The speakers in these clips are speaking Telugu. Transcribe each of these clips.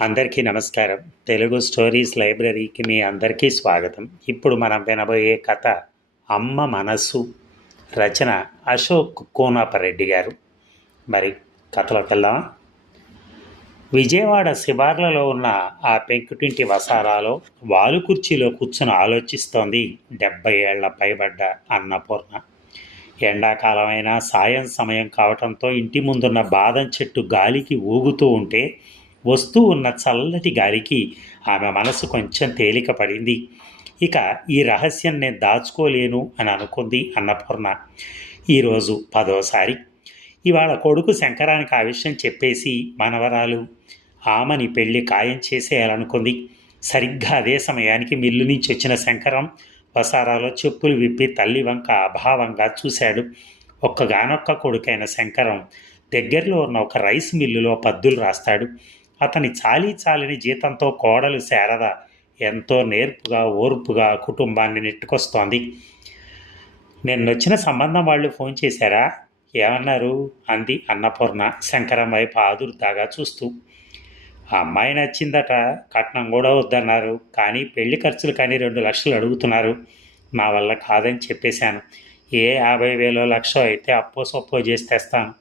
అందరికీ నమస్కారం. తెలుగు స్టోరీస్ లైబ్రరీకి మీ అందరికీ స్వాగతం. ఇప్పుడు మనం వినబోయే కథ అమ్మ మనస్సు రచన అశోక్ కోనాపరెడ్డి గారు. మరి కథలోకి వెళ్దామా? విజయవాడ శివార్లలో ఉన్న ఆ పెంకుటింటి వసారాలో వాలు కుర్చీలో కూర్చుని ఆలోచిస్తోంది డెబ్బై ఏళ్ళ పైబడ్డ అన్నపూర్ణ. ఎండాకాలమైనా సాయం సమయం కావటంతో ఇంటి ముందున్న బాదం చెట్టు గాలికి ఊగుతూ ఉంటే వస్తూ ఉన్న చల్లటి గాలికి ఆమె మనసు కొంచెం తేలిక పడింది ఇక ఈ రహస్యం నేను దాచుకోలేను అని అనుకుంది అన్నపూర్ణ. ఈరోజు పదోసారి. ఇవాళ కొడుకు శంకరానికి ఆ విషయం చెప్పేసి మనవరాలు ఆమెని పెళ్ళి ఖాయం చేసేయాలనుకుంది. సరిగ్గా అదే సమయానికి మిల్లు నుంచి వచ్చిన శంకరం వసారాలో చెప్పులు విప్పి తల్లి వంక అభావంగా చూశాడు. ఒక్కగానొక్క కొడుకైన శంకరం దగ్గరలో ఉన్న ఒక రైస్ మిల్లులో పద్దులు రాస్తాడు. అతని చాలీ చాలిని జీతంతో కోడలు శారద ఎంతో నేర్పుగా ఓర్పుగా కుటుంబాన్ని నెట్టుకొస్తోంది. నిన్నొచ్చిన సంబంధం వాళ్ళు ఫోన్ చేశారా? ఏమన్నారు? అంది అన్నపూర్ణ శంకరం వైపు ఆదుర్దాగా చూస్తూ. ఆ అమ్మాయి నచ్చిందట కట్నం కూడా వద్దన్నారు కానీ పెళ్ళి ఖర్చులు కానీ రెండు లక్షలు అడుగుతున్నారు. నా వల్ల కాదని చెప్పేశాను. ఏ యాభై వేలో లక్ష అయితే అప్పో సొప్పో చేసి తెస్తాను.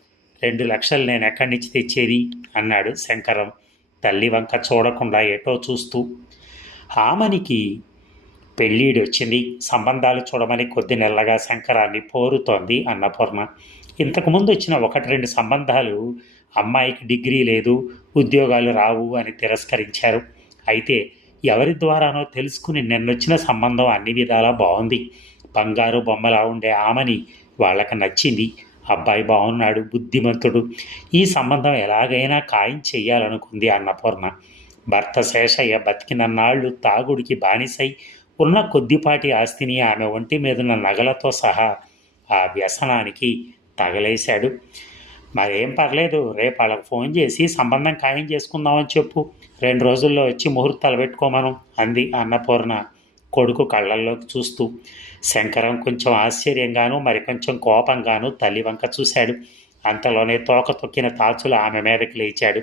రెండు లక్షలు నేను ఎక్కడి నుంచి తెచ్చేది? అన్నాడు శంకరం. తల్లి వంక చూడకుండా ఎటో చూస్తూ ఆమనికి పెళ్ళీడు వచ్చింది సంబంధాలు చూడమని కొద్ది నెలలుగా శంకరాన్ని పోరుతోంది అన్నపూర్ణ ఇంతకుముందు వచ్చిన ఒకటి రెండు సంబంధాలు అమ్మాయికి డిగ్రీ లేదు ఉద్యోగాలు రావు అని తిరస్కరించారు. అయితే ఎవరి ద్వారానో తెలుసుకుని నిన్నొచ్చిన సంబంధం అన్ని విధాలా బాగుంది. బంగారు బొమ్మలా ఉండే ఆమెని వాళ్ళకి నచ్చింది. అబ్బాయి బాగున్నాడు బుద్ధిమంతుడు. ఈ సంబంధం ఎలాగైనా ఖాయం చేయాలనుకుంది అన్నపూర్ణ. భర్త శేషయ్య బతికినన్నాళ్ళు తాగుడికి బానిసై ఉన్న కొద్దిపాటి ఆస్తిని ఆమె ఒంటి మీదున్న నగలతో సహా ఆ వ్యసనానికి తగలేశాడు. మరేం పర్లేదు రేపు వాళ్ళకి ఫోన్ చేసి సంబంధం ఖాయం చేసుకుందామని చెప్పు. రెండు రోజుల్లో వచ్చి ముహూర్తాలు పెట్టుకోమను అంది అన్నపూర్ణ. కొడుకు కళ్ళల్లోకి చూస్తూ శంకరం కొంచెం ఆశ్చర్యంగాను మరి కొంచెం కోపంగాను తల్లి వంక చూశాడు. అంతలోనే తోక తొక్కిన తాచులు ఆమె మీదకి లేచాడు.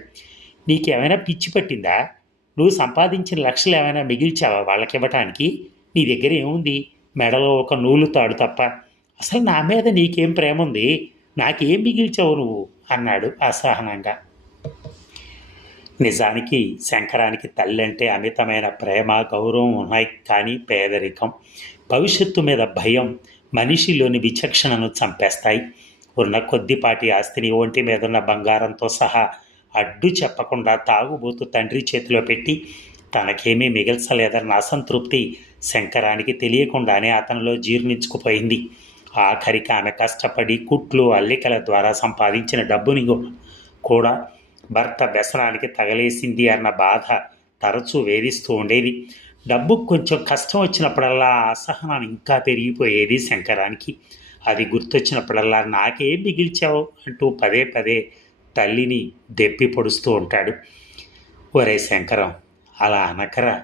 నీకేమైనా పిచ్చి పట్టిందా? నువ్వు సంపాదించిన లక్షలు ఏమైనా మిగిల్చావా వాళ్ళకి ఇవ్వటానికి నీ దగ్గర ఏముంది? మెడలో ఒక నూలు తాడు తప్ప. అసలు నా మీద నీకేం ప్రేమ ఉంది నాకేం మిగిల్చావు నువ్వు? అన్నాడు అసహనంగా. నిజానికి శంకరానికి తల్లి అంటే అమితమైన ప్రేమ గౌరవం ఉన్నాయి కానీ పేదరికం. భవిష్యత్తు మీద భయం మనిషిలోని విచక్షణను చంపేస్తాయి. ఉన్న కొద్దిపాటి ఆస్తిని ఒంటి మీద ఉన్న బంగారంతో సహా అడ్డు చెప్పకుండా తాగుబోతు తండ్రి చేతిలో పెట్టి తనకేమీ మిగల్చలేదన్న అసంతృప్తి శంకరానికి తెలియకుండానే అతనిలో జీర్ణించుకుపోయింది. ఆఖరికి ఆమె కష్టపడి కుట్లు అల్లికల ద్వారా సంపాదించిన డబ్బుని కూడా భర్త వ్యసనానికి తగలేసింది అన్న బాధ తరచూ వేధిస్తూ ఉండేది. డబ్బు కొంచెం కష్టం వచ్చినప్పుడల్లా అసహనం ఇంకా పెరిగిపోయేది శంకరానికి. అది గుర్తొచ్చినప్పుడల్లా నాకేం మిగిల్చావు అంటూ పదే పదే తల్లిని దెప్పి పొడుస్తూ ఉంటాడు. ఒరే శంకరం అలా అనకరా.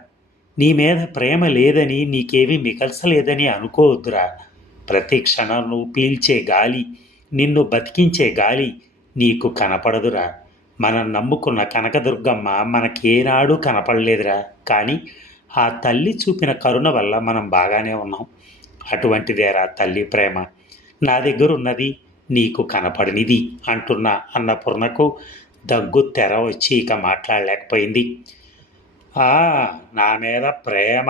నీ మీద ప్రేమ లేదని నీకేమీ మిగల్చలేదని అనుకోవద్దురా. ప్రతి క్షణం నువ్వు పీల్చే గాలి నిన్ను బతికించే గాలి నీకు కనపడదురా. మనం నమ్ముకున్న కనకదుర్గమ్మ మనకేనాడు కనపడలేదురా. కానీ ఆ తల్లి చూపిన కరుణ వల్ల మనం బాగానే ఉన్నాం. అటువంటిదేరా తల్లి ప్రేమ. నా దగ్గర ఉన్నది నీకు కనపడనిది అంటున్న అన్నపూర్ణకు దగ్గు తెర వచ్చి ఇక మాట్లాడలేకపోయింది. నా మీద ప్రేమ.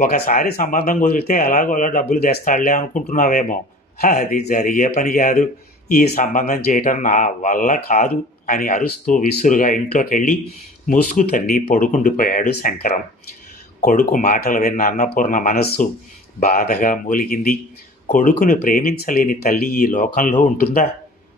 ఒకసారి సంబంధం కుదిరితే ఎలాగోలా డబ్బులు తెస్తాడులే అనుకుంటున్నావేమో. అది జరిగే పని కాదు. ఈ సంబంధం చేయటం నా వల్ల కాదు. అని అరుస్తూ విసురుగా ఇంట్లోకి వెళ్ళి ముసుగు తన్ని పడుకుండిపోయాడు శంకరం. కొడుకు మాటలు విన్న అన్నపూర్ణ మనస్సు బాధగా మూలిగింది. కొడుకును ప్రేమించలేని తల్లి ఈ లోకంలో ఉంటుందా?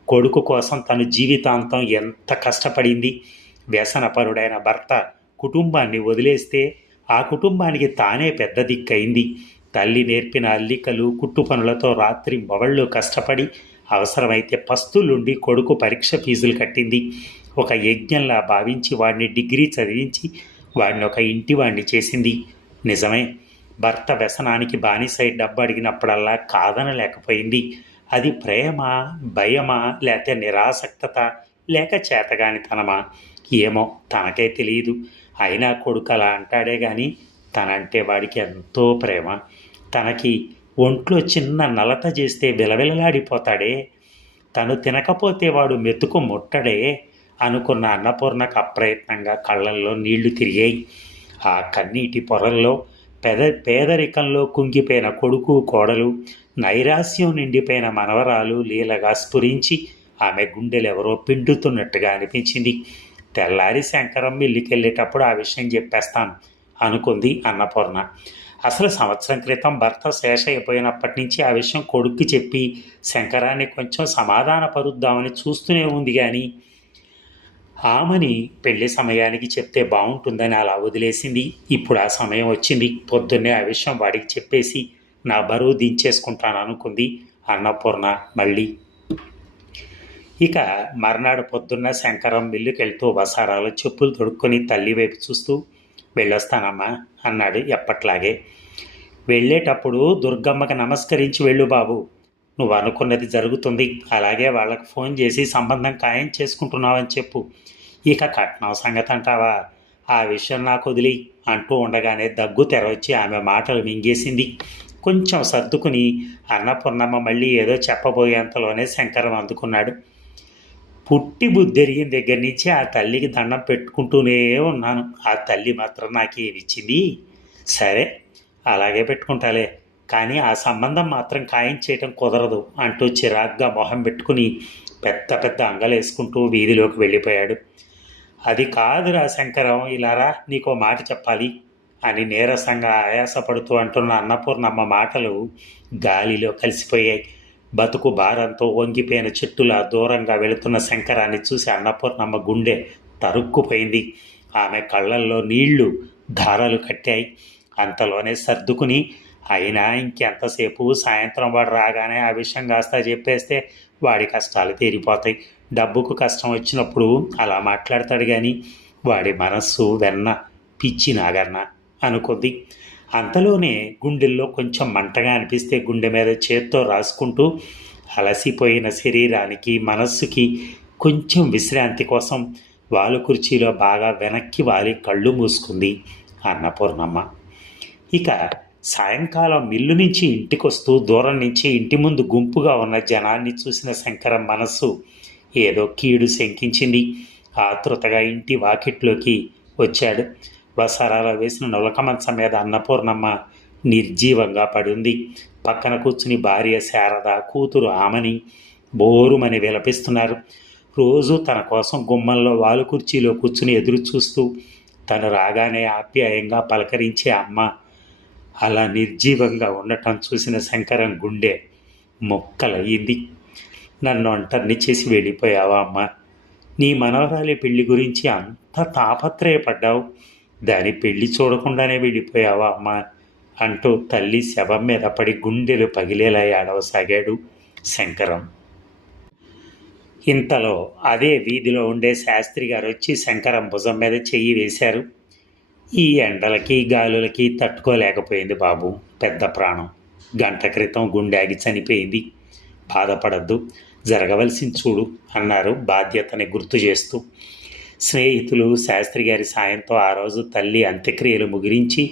కొడుకు కోసం తను జీవితాంతం ఎంత కష్టపడింది? వ్యసనపరుడైన భర్త కుటుంబాన్ని వదిలేస్తే ఆ కుటుంబానికి తానే పెద్ద దిక్కయింది. తల్లి నేర్పిన అల్లికలు కుట్టు పనులతో రాత్రి మొవళ్ళు కష్టపడి అవసరమైతే పస్తులుండి కొడుకు పరీక్ష ఫీజులు కట్టింది. ఒక యజ్ఞంలా భావించి వాడిని డిగ్రీ చదివించి వాడిని ఒక ఇంటి వాడిని చేసింది. నిజమే భర్త వ్యసనానికి బానిసై డబ్బు అడిగినప్పుడల్లా కాదనలేకపోయింది అది ప్రేమ భయమా లేక నిరాసక్తత లేక చేతగానితనమా? ఏమో తనకే తెలియదు అయినా కొడుకు అలా అంటాడే కానీ తనంటే వాడికి ఎంతో ప్రేమ. తనకి ఒంట్లో చిన్న నలత చేస్తే విలవిలలాడిపోతాడే. తను తినకపోతే వాడు మెతుకు ముట్టడే అనుకున్న అన్నపూర్ణకు అప్రయత్నంగా కళ్ళల్లో నీళ్ళు తిరిగాయి. ఆ కన్నీటి పొరల్లో పెద పేదరికంలో కుంగిపోయిన కొడుకు కోడలు నైరాస్యం నిండిపోయిన మనవరాలు లీలగా స్ఫురించి ఆమె గుండెలు ఎవరో పిండుతున్నట్టుగా అనిపించింది. తెల్లారి శంకరం ఇల్లుకెళ్ళేటప్పుడు ఆ విషయం చెప్పేస్తాను అనుకుంది అన్నపూర్ణ. అసలు సంవత్సరం క్రితం భర్త శేష అయిపోయినప్పటి నుంచి ఆ విషయం కొడుక్కి చెప్పి శంకరాన్ని కొంచెం సమాధాన పరుద్దామని చూస్తూనే ఉంది కానీ ఆమెని పెళ్ళి సమయానికి చెప్తే బాగుంటుందని అలా వదిలేసింది. ఇప్పుడు ఆ సమయం వచ్చింది. పొద్దున్నే ఆ విషయం వాడికి చెప్పేసి నా బరువు దించేసుకుంటాను అనుకుంది అన్నపూర్ణ మళ్ళీ. ఇక మర్నాడు పొద్దున్న శంకరం మిల్లుకెళ్తూ వసారాలు చెప్పులు తొడుక్కొని తల్లి వైపు చూస్తూ వెళ్ళొస్తానమ్మా. అన్నాడు ఎప్పట్లాగే. వెళ్ళేటప్పుడు దుర్గమ్మకి నమస్కరించి వెళ్ళు బాబు. నువ్వు అనుకున్నది జరుగుతుంది. అలాగే వాళ్ళకి ఫోన్ చేసి సంబంధం ఖాయం చేసుకుంటున్నావని చెప్పు. ఇక కట్నం సంగతి అంటావా? ఆ విషయం నాకు వదిలి అంటూ ఉండగానే దగ్గు తెరవచ్చి ఆమె మాటలు మింగేసింది. కొంచెం సర్దుకుని అన్నపూర్ణమ్మ మళ్ళీ ఏదో చెప్పబోయేంతలోనే శంకరం అందుకున్నాడు. పుట్టి బుద్ధి బుద్ధెరిగిన దగ్గర నుంచి ఆ తల్లికి దండం పెట్టుకుంటూనే ఉన్నాను. ఆ తల్లి మాత్రం నాకేమిచ్చింది సరే అలాగే పెట్టుకుంటాలే. కానీ ఆ సంబంధం మాత్రం ఖాయం చేయటం కుదరదు అంటూ చిరాగ్గా మొహం పెట్టుకుని పెద్ద పెద్ద అంగలేసుకుంటూ వీధిలోకి వెళ్ళిపోయాడు. అది కాదురా శంకరం ఇలారా నీకో మాట చెప్పాలి అని నీరసంగా ఆయాసపడుతూ అంటున్న అన్నపూర్ణమ్మ మాటలు గాలిలో కలిసిపోయాయి. బతుకు భారంతో వంగిపోయిన చెట్టులా దూరంగా వెళుతున్న శంకరాన్ని చూసి అన్నపూర్ణమ్మ గుండె తరుక్కుపోయింది. ఆమె కళ్ళల్లో నీళ్ళు ధారలు కట్టాయి. అంతలోనే సర్దుకుని అయినా ఇంకెంతసేపు? సాయంత్రం వాడు రాగానే ఆ విషయం కాస్త చెప్పేస్తే వాడి కష్టాలు తీరిపోతాయి. డబ్బుకు కష్టం వచ్చినప్పుడు అలా మాట్లాడతాడు కానీ వాడి మనస్సు వెన్న పిచ్చి నాగన్న అనుకుంది. అంతలోనే గుండెల్లో కొంచెం మంటగా అనిపిస్తే గుండె మీద చేత్తో రాసుకుంటూ అలసిపోయిన శరీరానికి మనస్సుకి కొంచెం విశ్రాంతి కోసం వాలు కుర్చీలో బాగా వెనక్కి వాలి కళ్ళు మూసుకుంది అన్నపూర్ణమ్మ. ఇక సాయంకాలం మిల్లు నుంచి ఇంటికొస్తూ దూరం నుంచి ఇంటి ముందు గుంపుగా ఉన్న జనాన్ని చూసిన శంకరం మనస్సు ఏదో కీడు శంకించింది. ఆతృతగా ఇంటి వాకిట్లోకి వచ్చాడు. వసరాలో వేసిన నులక మంచం మీద అన్నపూర్ణమ్మ నిర్జీవంగా పడింది. పక్కన కూర్చుని భార్య శారద కూతురు ఆమని బోరుమని విలపిస్తున్నారు. రోజు తన కోసం గుమ్మంలో వాలు కుర్చీలో కూర్చుని ఎదురు చూస్తూ తను రాగానే ఆప్యాయంగా పలకరించే అమ్మ అలా నిర్జీవంగా ఉండటం చూసిన శంకరం గుండె మొక్కలయ్యింది. నన్ను అంటర్ని చేసి వెళ్ళిపోయావా అమ్మ? నీ మనవరాలి పెళ్ళి గురించి అంత తాపత్రయపడ్డావు. దాని పెళ్ళి చూడకుండానే వెళ్ళిపోయావా అమ్మ? అంటూ తల్లి శవం మీద పడి గుండెలు పగిలేలా ఏడవసాగాడు శంకరం. ఇంతలో అదే వీధిలో ఉండే శాస్త్రి గారు వచ్చి శంకరం భుజం మీద చెయ్యి వేశారు. ఈ ఎండలకి గాలులకి తట్టుకోలేకపోయింది బాబు పెద్ద ప్రాణం. గంట క్రితం గుండె ఆగి చనిపోయింది. బాధపడద్దు జరగవలసింది చూడు అన్నారు బాధ్యతని గుర్తు చేస్తూ. స్నేహితులు శాస్త్రి గారి సాయంతో ఆ రోజు తల్లి అంత్యక్రియలు ముగిరించి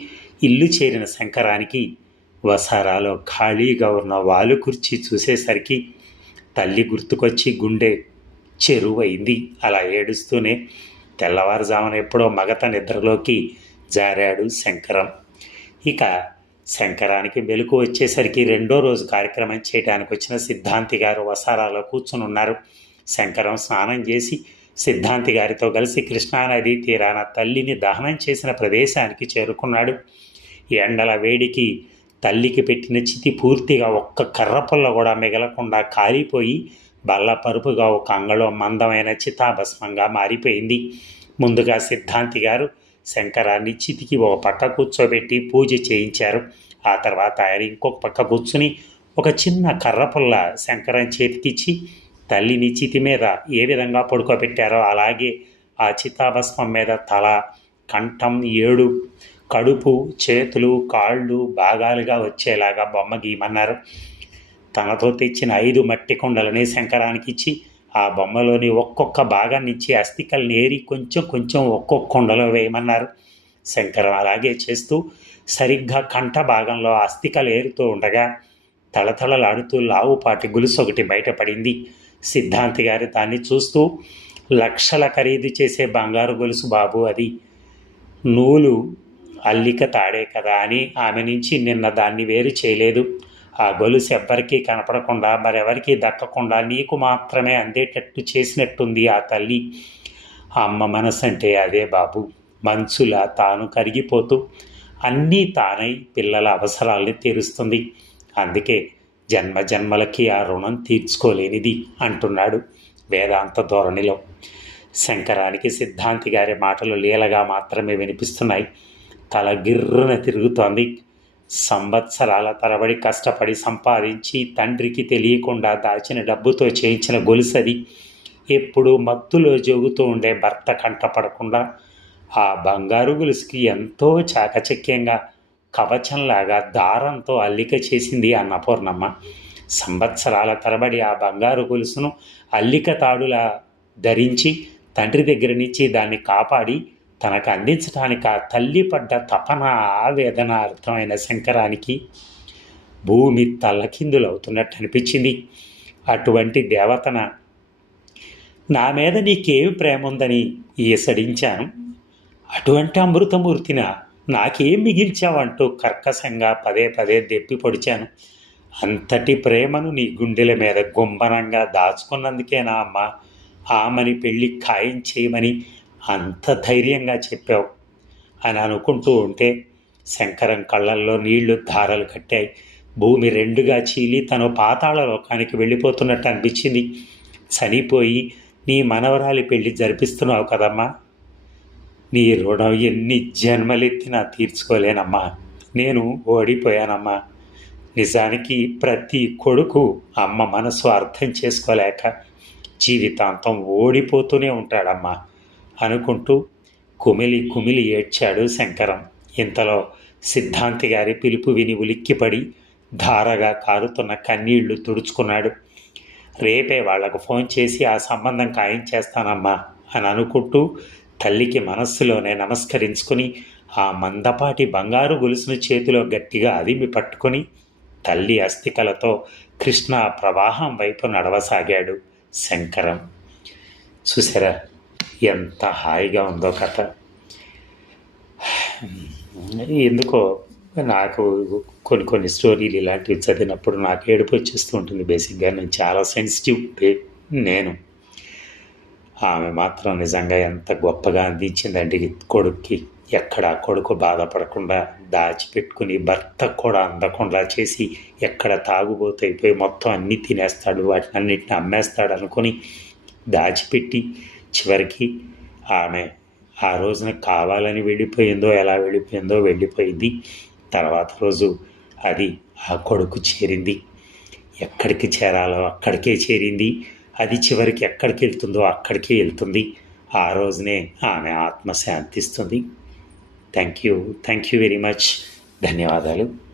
ఇల్లు చేరిన శంకరానికి వసారాలో ఖాళీగా ఉన్న వాలు కుర్చీ చూసేసరికి తల్లి గుర్తుకొచ్చి గుండె చెరువైంది. అలా ఏడుస్తూనే తెల్లవారుజామున ఎప్పుడో మగత నిద్రలోకి జారాడు శంకరం. ఇక శంకరానికి మెలకు వచ్చేసరికి రెండో రోజు కార్యక్రమం చేయడానికి వచ్చిన సిద్ధాంతి గారు వసారాలో కూర్చుని ఉన్నారు శంకరం స్నానం చేసి సిద్ధాంతి గారితో కలిసి కృష్ణానది తీరాన తల్లిని దహనం చేసిన ప్రదేశానికి చేరుకున్నాడు. ఎండల వేడికి తల్లికి పెట్టిన చితి పూర్తిగా ఒక్క కర్రపుల్ల కూడా మిగలకుండా కాలిపోయి బల్లపరుపుగా ఒక అంగలో మందమైన చితాభస్మంగా మారిపోయింది. ముందుగా సిద్ధాంతి గారు శంకరాన్ని చితికి ఒక పక్క కూర్చోబెట్టి పూజ చేయించారు. ఆ తర్వాత ఆయన ఇంకొక పక్క కూర్చుని ఒక చిన్న కర్రపుల్ల శంకరం చేతికిచ్చి తల్లిని చితి మీద ఏ విధంగా పడుకోబెట్టారో అలాగే ఆ చితాభస్మం మీద తల కంఠం ఏడు కడుపు చేతులు కాళ్ళు భాగాలుగా వచ్చేలాగా బొమ్మ గీయమన్నారు. తనతో తెచ్చిన ఐదు మట్టి కుండలని శంకరానికి ఇచ్చి ఆ బొమ్మలోని ఒక్కొక్క భాగాన్ని ఇచ్చి అస్థికల్ని ఏరి కొంచెం కొంచెం ఒక్కొక్క కుండలో వేయమన్నారు. శంకరం అలాగే చేస్తూ సరిగ్గా కంఠ భాగంలో అస్థికలు ఏరుతూ ఉండగా తళతళలాడుతూ లావుపాటి గులుసు ఒకటి బయటపడింది. సిద్ధాంతి గారు దాన్ని చూస్తూ లక్షల ఖరీదు చేసే బంగారు గొలుసు బాబు అది. నూలు అల్లిక తాడే కదా అని ఆమె నుంచి నిన్న దాన్ని వేరు చేయలేదు. ఆ గొలుసు ఎవ్వరికీ కనపడకుండా మరెవరికీ దక్కకుండా నీకు మాత్రమే అందేటట్టు చేసినట్టుంది ఆ తల్లి. అమ్మ మనసు అంటే అదే బాబు. మంచులా తాను కరిగిపోతూ అన్నీ తానై పిల్లల అవసరాల్ని తీరుస్తుంది. అందుకే జన్మ జన్మలకి ఆ రుణం తీర్చుకోలేనిది అంటున్నాడు వేదాంత ధోరణిలో. శంకరానికి సిద్ధాంతి గారి మాటలు లీలగా మాత్రమే వినిపిస్తున్నాయి. తల గిర్రున తిరుగుతోంది. సంవత్సరాల తరబడి కష్టపడి సంపాదించి తండ్రికి తెలియకుండా దాచిన డబ్బుతో చేయించిన గొలుసది ఎప్పుడు మత్తులో జోగుతూ ఉండే భర్త కంటపడకుండా ఆ బంగారు గొలుసుకి ఎంతో చాకచక్యంగా కవచంలాగా దారంతో అల్లిక చేసింది అన్నపూర్ణమ్మ సంవత్సరాల తరబడి ఆ బంగారు గొలుసును అల్లిక తాడులా ధరించి తండ్రి దగ్గర నుంచి దాన్ని కాపాడి తనకు అందించడానికి ఆ తల్లి పడ్డ తపన ఆవేదన అర్థమైన శంకరానికి భూమి తల్లకిందులవుతున్నట్టు అనిపించింది అటువంటి దేవతన నా మీద నీకేమి ప్రేమ ఉందని ఈసడించాను. అటువంటి అమృతమూర్తిన నాకేం మిగిల్చావంటూ కర్కశంగా పదే పదే దెప్పి పొడిచాను. అంతటి ప్రేమను నీ గుండెల మీద గుంబనంగా దాచుకున్నందుకేనా అమ్మ? ఆమెని పెళ్ళి ఖాయం చేయమని అంత ధైర్యంగా చెప్పావు. అని అనుకుంటూ ఉంటే శంకరం కళ్ళల్లో నీళ్ళు ధారలు కట్టాయి. భూమి రెండుగా చీలి తను పాతాళ లోకానికి వెళ్ళిపోతున్నట్టు అనిపించింది. చనిపోయి నీ మనవరాలి పెళ్ళి జరిపిస్తున్నావు కదమ్మా? నీ రుణం ఎన్ని జన్మలెత్తినా తీర్చుకోలేనమ్మా. నేను ఓడిపోయానమ్మా. నిజానికి ప్రతి కొడుకు అమ్మ మనసు అర్థం చేసుకోలేక జీవితాంతం ఓడిపోతూనే ఉంటాడమ్మా అనుకుంటూ కుమిలి కుమిలి ఏడ్చాడు శంకరం. ఇంతలో సిద్ధాంతి గారి పిలుపు విని ఉలిక్కిపడి ధారగా కారుతున్న కన్నీళ్ళు తుడుచుకున్నాడు. రేపే వాళ్ళకు ఫోన్ చేసి ఆ సంబంధం ఖాయం చేస్తానమ్మా అని అనుకుంటూ తల్లికి మనస్సులోనే నమస్కరించుకుని ఆ మందపాటి బంగారు గొలుసును చేతిలో గట్టిగా అదిమి పట్టుకొని తల్లి అస్థికలతో కృష్ణ ప్రవాహం వైపు నడవసాగాడు శంకరం. చూసారా ఎంత హాయిగా ఉందో కథ. ఎందుకో నాకు కొన్ని కొన్ని స్టోరీలు ఇలాంటివి చదివినప్పుడు నాకు ఏడుపు వచ్చేస్తూ ఉంటుంది బేసిక్గా. నేను చాలా సెన్సిటివ్ నేను. ఆమె మాత్రం నిజంగా ఎంత గొప్పగా అందించిందండి కొడుక్కి ఎక్కడ కొడుకు బాధపడకుండా దాచిపెట్టుకుని భర్త కూడా అందకుండా చేసి ఎక్కడ తాగుబోతైపోయి మొత్తం అన్నీ తినేస్తాడు వాటిని అన్నిటిని అమ్మేస్తాడు అనుకుని దాచిపెట్టి చివరికి ఆమె ఆ రోజున కావాలని వెళ్ళిపోయిందో ఎలా వెళ్ళిపోయిందో వెళ్ళిపోయింది. తర్వాత రోజు అది ఆ కొడుకు చేరింది. ఎక్కడికి చేరాలో అక్కడికే చేరింది. అది చివరికి ఎక్కడికి వెళ్తుందో అక్కడికే వెళ్తుంది. ఆ రోజునే ఆమె ఆత్మ శాంతిస్తుంది. Thank you thank you very much ధన్యవాదాలు.